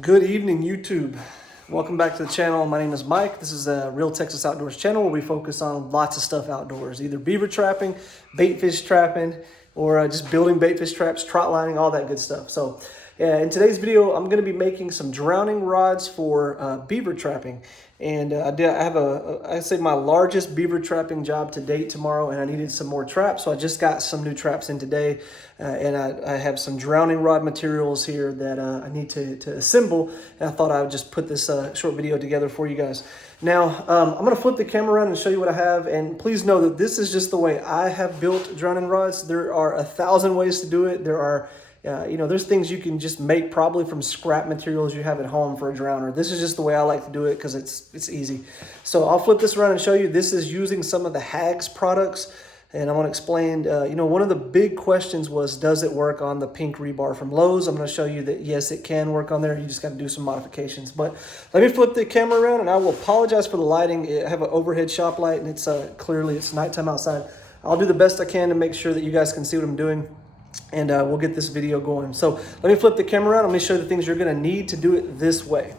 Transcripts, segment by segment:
Good evening, YouTube. Welcome back to the channel. My name is Mike. This is a Real Texas Outdoors channel where we focus on lots of stuff outdoors, either beaver trapping, bait fish trapping, or just building bait fish traps, trot lining, all that good stuff. So in today's video, I'm going to be making some drowning rods for beaver trapping. And I'd say my largest beaver trapping job to date tomorrow, and I needed some more traps. So I just got some new traps in today, and I have some drowning rod materials here that I need to assemble. And I thought I would just put this short video together for you guys. Now, I'm going to flip the camera around and show you what I have. And please know that this is just the way I have built drowning rods. There are 1,000 ways to do it. There are there's things you can just make probably from scrap materials you have at home for a drowner. This is just the way I like to do it because it's easy. So I'll flip this around and show you. This is using some of the Hagz products, and I want to explain, one of the big questions was, does it work on the pink rebar from Lowe's? I'm going to show you that, yes, it can work on there. You just got to do some modifications. But let me flip the camera around, and I will apologize for the lighting. I have an overhead shop light, and it's clearly it's nighttime outside. I'll do the best I can to make sure that you guys can see what I'm doing. And we'll get this video going. So let me flip the camera around. Let me show you the things you're going to need to do it this way.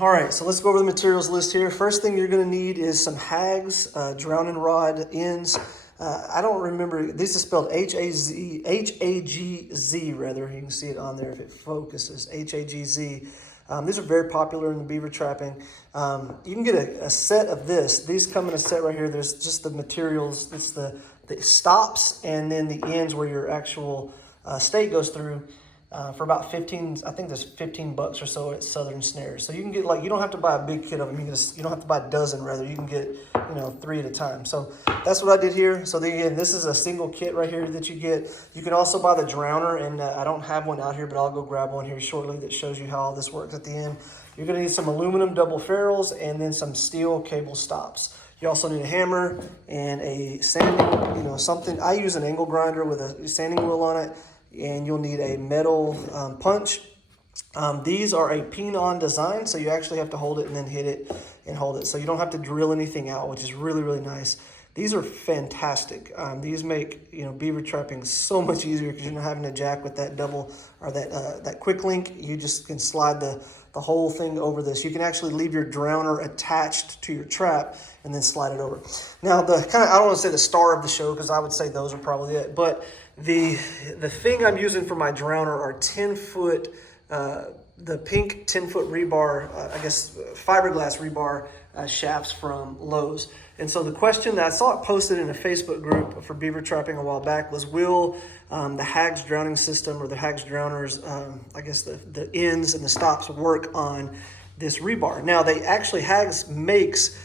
All right, so let's go over the materials list here. First thing you're going to need is some Hagz drowning rod ends. I don't remember. This is spelled H-A-G-Z rather. You can see it on there if it focuses. H-A-G-Z. These are very popular in the beaver trapping. You can get a set of this. These come in a set right here. There's just the materials. It's the stops and then the ends where your actual stake goes through for about 15. I think there's 15 bucks or so at Southern Snares. So you can get, you don't have to buy a big kit of them. You don't have to buy a dozen, rather. You can get 3 at a time. So that's what I did here. So again, this is a single kit right here that you get. You can also buy the drowner, and I don't have one out here, but I'll go grab one here shortly that shows you how all this works at the end. You're going to need some aluminum double ferrules and then some steel cable stops. You also need a hammer and a sanding, something. I use an angle grinder with a sanding wheel on it, and you'll need a metal punch. These are a pin-on design, so you actually have to hold it and then hit it and hold it. So you don't have to drill anything out, which is really, really nice. These are fantastic. These make beaver trapping so much easier because you're not having to jack with that double or that quick link. You just can slide the whole thing over this. You can actually leave your drowner attached to your trap and then slide it over. Now I don't want to say the star of the show because I would say those are probably it, but the thing I'm using for my drowner are 10-foot, the pink 10-foot rebar, fiberglass rebar shafts from Lowe's. And so the question that I saw it posted in a Facebook group for beaver trapping a while back was, will the Hagz drowning system or the Hagz drowners, the ends and the stops work on this rebar? Now, Hagz makes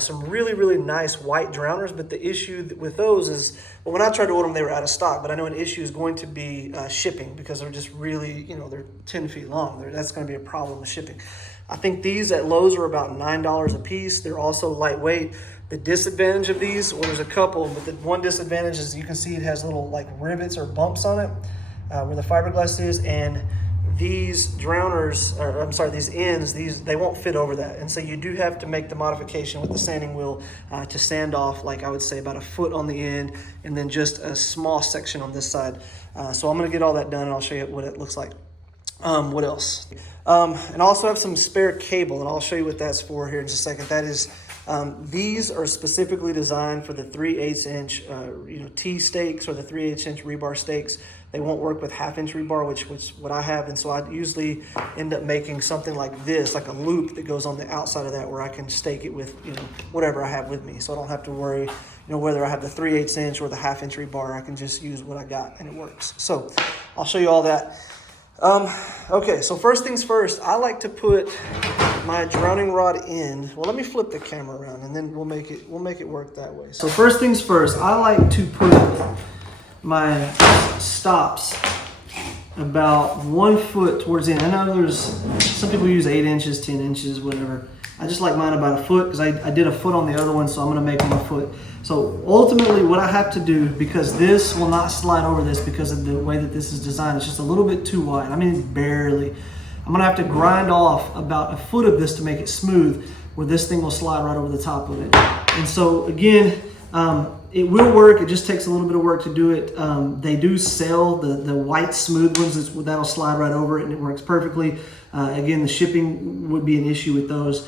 some really, really nice white drowners, but the issue with those is, well, when I tried to order them, they were out of stock, but I know an issue is going to be shipping because they're just really, they're 10 feet long. That's going to be a problem with shipping. I think these at Lowe's are about $9 a piece. They're also lightweight. The disadvantage of these, well, there's a couple, but the one disadvantage is you can see it has little rivets or bumps on it where the fiberglass is, and these drowners, these ends, they won't fit over that. And so you do have to make the modification with the sanding wheel to sand off, I would say, about a foot on the end, and then just a small section on this side. So I'm gonna get all that done, and I'll show you what it looks like. What else? And I also have some spare cable, and I'll show you what that's for here in just a second. That is, these are specifically designed for the 3/8 inch, T stakes or the 3/8 inch rebar stakes. They won't work with 1/2 inch rebar, which was what I have. And so I usually end up making something like this, like a loop that goes on the outside of that where I can stake it with, whatever I have with me. So I don't have to worry, whether I have the 3/8 inch or the 1/2 inch rebar. I can just use what I got and it works. So I'll show you all that. Okay, so first things first, I like to put my drowning rod end. Well, let me flip the camera around and then we'll make it work that way. So first things first, I like to put my stops about 1 foot towards the end. I know there's some people use 8 inches, 10 inches, whatever. I just like mine about a foot because I did a foot on the other one, so I'm going to make them a foot. So ultimately what I have to do, because this will not slide over this because of the way that this is designed, it's just a little bit too wide. I mean, barely. I'm going to have to grind off about a foot of this to make it smooth, where this thing will slide right over the top of it. And so again, It will work. It just takes a little bit of work to do it. They do sell the white smooth ones. That'll slide right over it and it works perfectly. Again, the shipping would be an issue with those.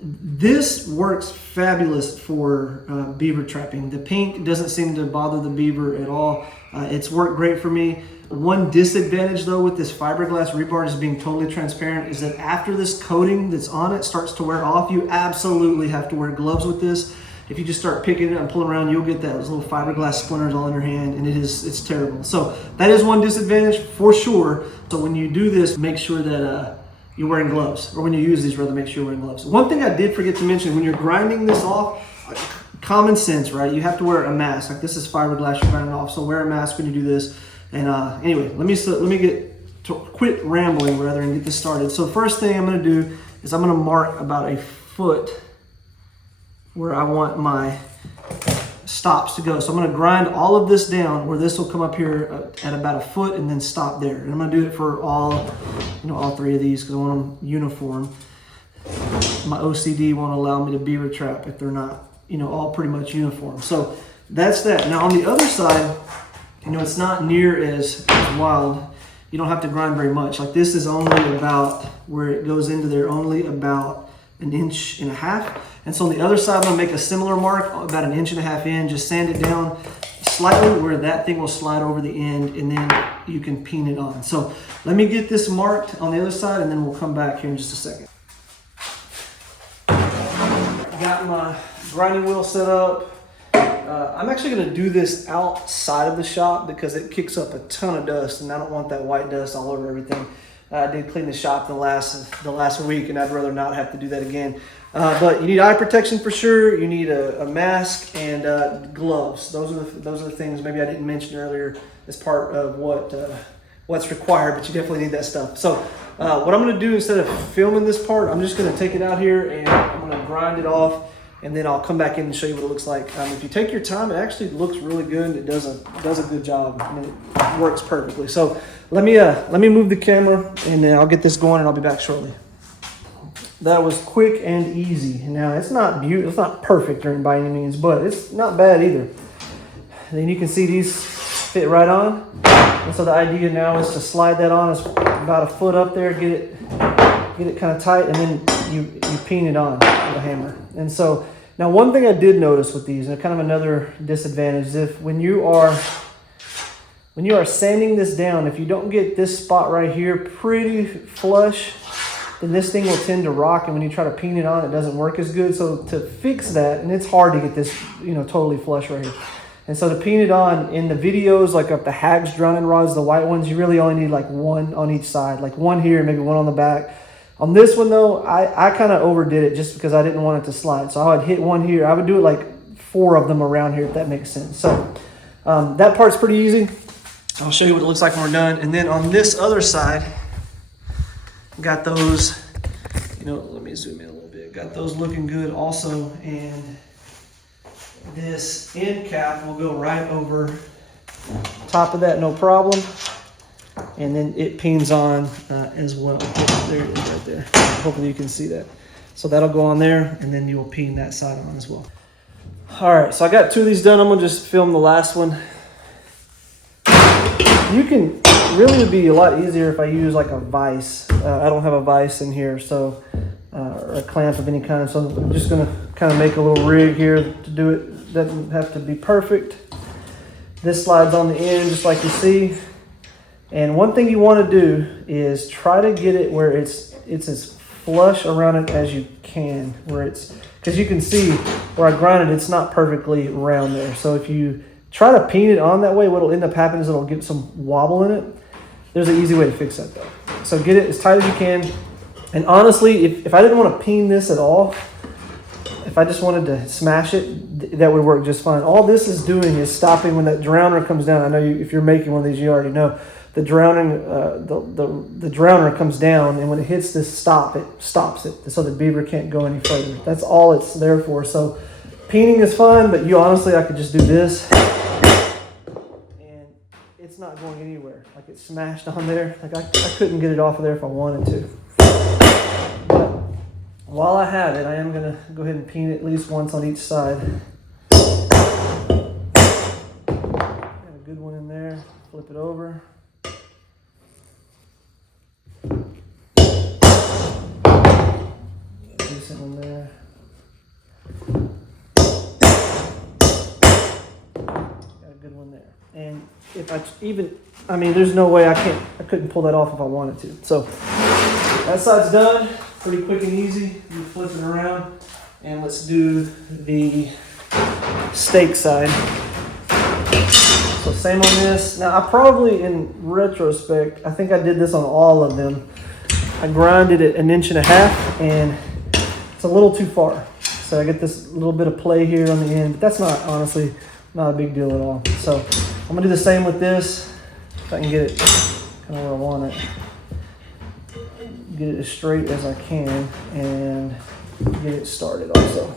This works fabulous for beaver trapping. The pink doesn't seem to bother the beaver at all. It's worked great for me. One disadvantage though with this fiberglass rebar, just being totally transparent, is that after this coating that's on it starts to wear off, you absolutely have to wear gloves with this. If you just start picking it up and pulling around, you'll get those little fiberglass splinters all in your hand, and it's terrible. So that is one disadvantage for sure. So when you do this, make sure that you're wearing gloves, or when you use these, rather, make sure you're wearing gloves. One thing I did forget to mention, when you're grinding this off, common sense, right? You have to wear a mask. Like this is fiberglass you're grinding off, so wear a mask when you do this. And anyway, let me quit rambling rather and get this started. So first thing I'm going to do is I'm going to mark about a foot where I want my stops to go. So I'm going to grind all of this down where this will come up here at about a foot and then stop there. And I'm going to do it for all three of these because I want them uniform. My OCD won't allow me to beaver trap if they're not, all pretty much uniform. So that's that. Now on the other side, it's not near as wild. You don't have to grind very much. Like this is only about where it goes into there, only about 1.5 inches. And so on the other side, I'm gonna make a similar mark about 1.5 inches in, just sand it down slightly where that thing will slide over the end, and then you can peen it on. So let me get this marked on the other side, and then we'll come back here in just a second. Got my grinding wheel set up. I'm actually going to do this outside of the shop because it kicks up a ton of dust, and I don't want that white dust all over everything. I did clean the shop the last week, and I'd rather not have to do that again. But you need eye protection for sure. You need a mask and gloves. Those are the things maybe I didn't mention earlier as part of what's required, but you definitely need that stuff. So what I'm going to do instead of filming this part, I'm just going to take it out here and I'm going to grind it off. And then I'll come back in and show you what it looks like. If you take your time, it actually looks really good. It does a good job. I mean, it works perfectly. So let me move the camera, and then I'll get this going, and I'll be back shortly. That was quick and easy. Now it's not perfect or by any means, but it's not bad either. And then you can see these fit right on. And so the idea now is to slide that on. It's about a foot up there. Get it kind of tight, and then you peen it on with a hammer. And so now one thing I did notice with these, and kind of another disadvantage, is if when you are sanding this down, if you don't get this spot right here pretty flush, then this thing will tend to rock, and when you try to peen it on, it doesn't work as good. So to fix that, and it's hard to get this totally flush right here. And so to peen it on, in the videos, like of the Hagz drowning rods, the white ones, you really only need like one on each side, like one here, maybe one on the back. On this one though, I kind of overdid it just because I didn't want it to slide. So I would hit one here. I would do it like 4 of them around here, if that makes sense. So that part's pretty easy. I'll show you what it looks like when we're done. And then on this other side, got those, let me zoom in a little bit. Got those looking good also. And this end cap will go right over top of that, no problem. And then it peens on as well. There it is right there. Hopefully you can see that. So that'll go on there, and then you'll peen that side on as well. All right, so I got 2 of these done. I'm gonna just film the last one. You can, really would be a lot easier if I use like a vise. I don't have a vise in here, so or a clamp of any kind. So I'm just gonna kind of make a little rig here to do it. Doesn't have to be perfect. This slides on the end just like you see. And one thing you want to do is try to get it where it's as flush around it as you can, because you can see where I grinded, it's not perfectly round there. So if you try to peen it on that way, what'll end up happening is it'll get some wobble in it. There's an easy way to fix that though. So get it as tight as you can. And honestly, if I didn't want to peen this at all, if I just wanted to smash it, that would work just fine. All this is doing is stopping when that drowner comes down. I know if you're making one of these, you already know. The drowning, the drowner comes down, and when it hits this stop, it stops it, so the beaver can't go any further. That's all it's there for. So peening is fine, but I could just do this, and it's not going anywhere. Like it's smashed on there. Like I couldn't get it off of there if I wanted to. But while I have it, I am gonna go ahead and peen it at least once on each side. good one in there. Flip it over. Decent one there. Got a good one there. And if I mean, there's no way I couldn't pull that off if I wanted to. So that side's done. Pretty quick and easy. You flip it around, and let's do the stake side. So same on this. Now I probably, in retrospect, I think I did this on all of them. I grinded it 1.5 inches, and it's a little too far. So I get this little bit of play here on the end, but that's not, honestly, not a big deal at all. So I'm gonna do the same with this. If I can get it kind of where I want it. Get it as straight as I can and get it started also.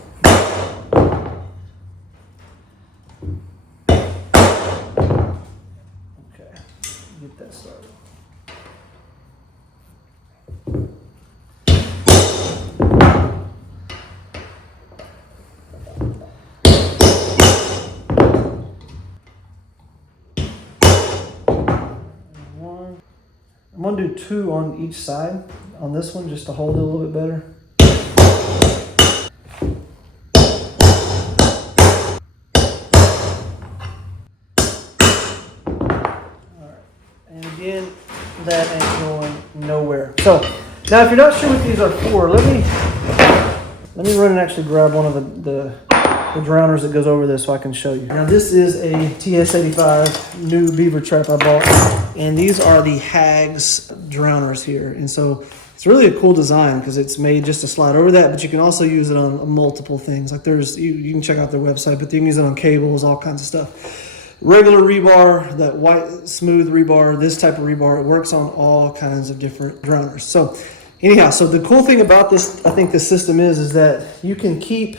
Okay, get that started. I'm going to do 2 on each side on this one just to hold it a little bit better. Alright, and again, that ain't going nowhere. So, now if you're not sure what these are for, let me run and actually grab one of the drowners that goes over this so I can show you. Now this is a TS85 new Beaver trap I bought, and these are the Hagz drowners here. And so it's really a cool design because it's made just to slide over that, but you can also use it on multiple things. Like you can check out their website, but you can use it on cables, all kinds of stuff. Regular rebar, that white smooth rebar, this type of rebar, it works on all kinds of different drowners. So anyhow, so the cool thing about this, I think this system is that you can keep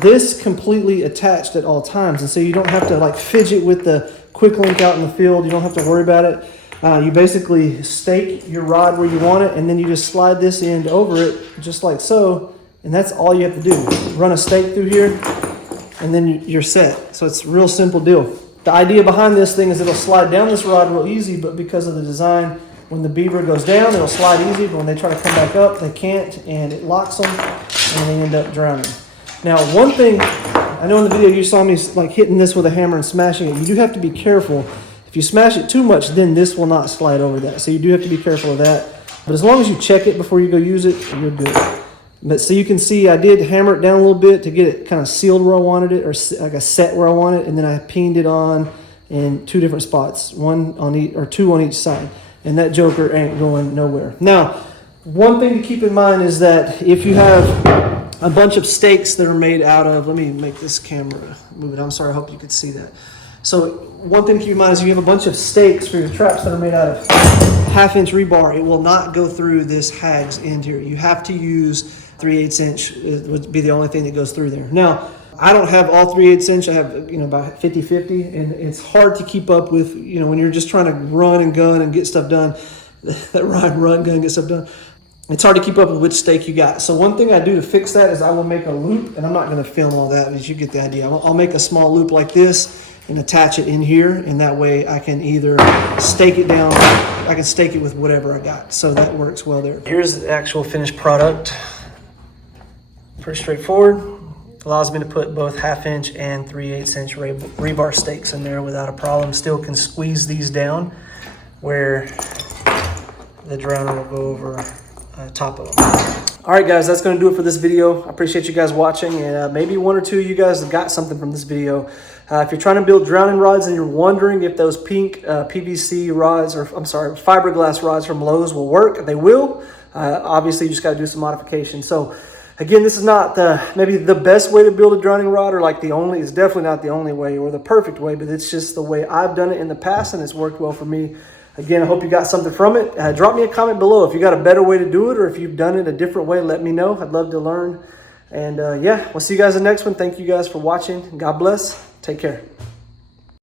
this completely attached at all times, and so you don't have to like fidget with the quick link out in the field. You don't have to worry about it. You basically stake your rod where you want it, and then you just slide this end over it just like so, and that's all you have to do. Run a stake through here, and then you're set. So it's a real simple deal. The idea behind this thing is it'll slide down this rod real easy, but because of the design, when the Beaver goes down, it'll slide easy, but when they try to come back up, they can't, and it locks them, and they end up drowning. Now, one thing, I know in the video you saw me like hitting this with a hammer and smashing it. You do have to be careful. If you smash it too much, then this will not slide over that. So you do have to be careful of that. But as long as you check it before you go use it, you're good. But so you can see I did hammer it down a little bit to get it kind of sealed where I wanted it, or like a set where I want it, and then I peened it on in 2 different spots, 1 on each or 2 on each side. And that joker ain't going nowhere. Now, one thing to keep in mind is that if you have a bunch of stakes that are made out of, let me make this camera move it. I'm sorry, I hope you could see that. So one thing to keep in mind is you have a bunch of stakes for your traps that are made out of 1/2 inch rebar. It will not go through this Hagz end here. You have to use 3/8 inch. It would be the only thing that goes through there. Now, I don't have all 3/8 inch. I have, about 50-50, and it's hard to keep up with, when you're just trying to run and gun and get stuff done. That run, gun, get stuff done. It's hard to keep up with which stake you got. So one thing I do to fix that is I will make a loop, and I'm not going to film all that, but you get the idea. I'll make a small loop like this and attach it in here, and that way I can either stake it down, I can stake it with whatever I got. So that works well there. Here's the actual finished product. Pretty straightforward. Allows me to put both 1/2 inch and 3/8 inch rebar stakes in there without a problem. Still can squeeze these down where the drowner will go over top of them. All right, guys, that's going to do it for this video. I appreciate you guys watching, and maybe 1 or 2 of you guys got something from this video. If you're trying to build drowning rods and you're wondering if those pink PVC rods, or I'm sorry, fiberglass rods from Lowe's will work, they will. Obviously, you just got to do some modification. So again, this is not maybe the best way to build a drowning rod, or like it's definitely not the only way or the perfect way, but it's just the way I've done it in the past, and it's worked well for me. Again, I hope you got something from it. Drop me a comment below if you got a better way to do it, or if you've done it a different way, let me know. I'd love to learn. And yeah, we'll see you guys in the next one. Thank you guys for watching. God bless. Take care.